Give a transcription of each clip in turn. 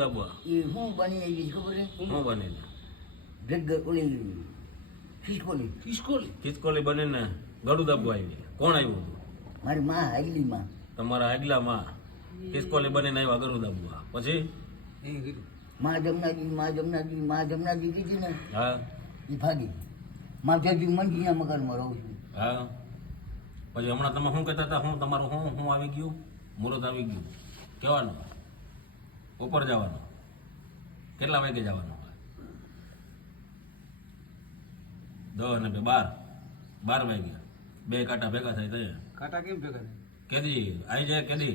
દાબવા એ શું બની આવી ખબર છે? શું બને ઓલી ખિસકોલી ખિસકોલી બને ને ગળું દાબવા આવી કોણ આવ્યું હતું? મારી માં આગલી માં તમારા આગલા માં ખિસકોલી બને આવ્યા ગળું દાબવા પછી માં જમનાજી કીધી ને હા એ ભાગી માધવજી મંજીના મકાનમાં રહું છું. હા પછી હમણાં તમે શું કહેતા હતા? હું તમારું શું આવી ગયું? મુહૂર્ત આવી ગયું કહેવાનું ઉપર જવાનું કેટલા વાગે જવાનું? 10 અને 2 12 વાગ્યા 2 કાંટા ભેગા થાય તૈયાર. કાંટા કેમ ભેગા થાય? કેદી આવી જાય કેદી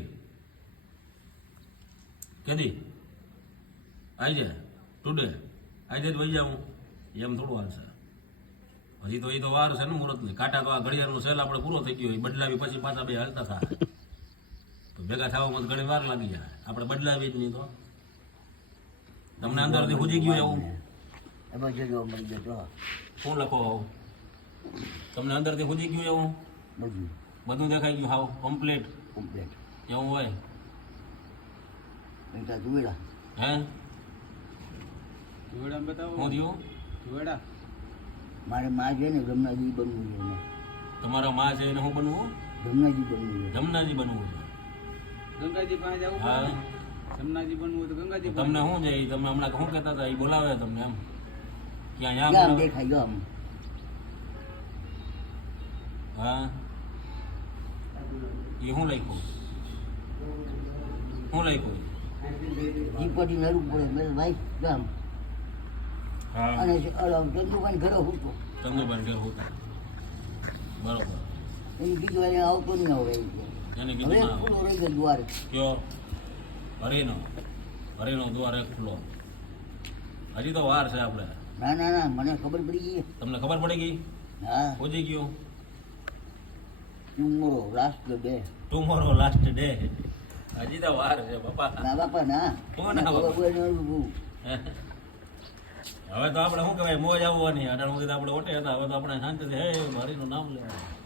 આવી જાય ટુડે આવી જાય તો વહી જાઉં એમ થોડું હાલશે. હજી તો એ તો વાર છે ને મુહૂર્તની. કાંટા તો આ ઘડિયાળનો સેલ આપણે પૂરો થઈ ગયો બદલાવી પછી પાછા બે હાલતા થાય તો ભેગા થવામાં તો ઘણી વાર લાગી જાય. આપણે બદલાવી જ નહીં તો તમને અંદરથી હુજી ગયું એવું એમાં જજો મળી જતો શું લખો હાવ તમને અંદરથી હુજી ગયું એવું બધું દેખાઈ ગયું હાવ કમ્પ્લીટ એવું હોય જુવેડા હે જુવેડા બતાવો. શું થયું? જુવેડા મારે માં છે ને જમનાજી બનવું છે એને. તમારા માં છે એને શું બનવું? જમનાજી બનવું છે. જમનાજી બનવું છે. ગંગાજી પાસે જવું હા પડે. જમનાજી બનવું હોય તો ગંગાજી પાસે તમને શું છે ઈ તમે હમણાં શું કહેતા હતા? એ બોલાવે તમને એમ ક્યાં ક્યાં યા દેખાય જો આમ હા એ શું લખ્યું? શું લખ્યું? જીપોટી નરું પડે મેં ભાઈ ગામ હા અને ચંદુભાઈ ઘરે હતો ચંદુભાઈ ઘેર હોતા બરોબર એમ કીધું એને આવતો નહીં આવે એમ કે. એને હવે કીધું ના ખુલ્લો રહી ગયો દ્વાર કયો હરીનો દ્વાર એક ખુલ્લો. હજી તો વાર છે આપણે. ના મને ખબર પડી ગઈ તમને ખબર પડી ગઈ? હા પહોંચી ગયું tomorrow last day tomorrow last day. હજી તો વાર છે બાપા. ના બાપા ના કોણ ના બાપા? ખબર નહોતું. હવે તો આપણે શું કહેવાય મોજ આવવાની. અઢાર સુધી આપણે ઓટે હતા. હવે તો આપણે શાંતિથી હે હરીનું નામ લેવાનું.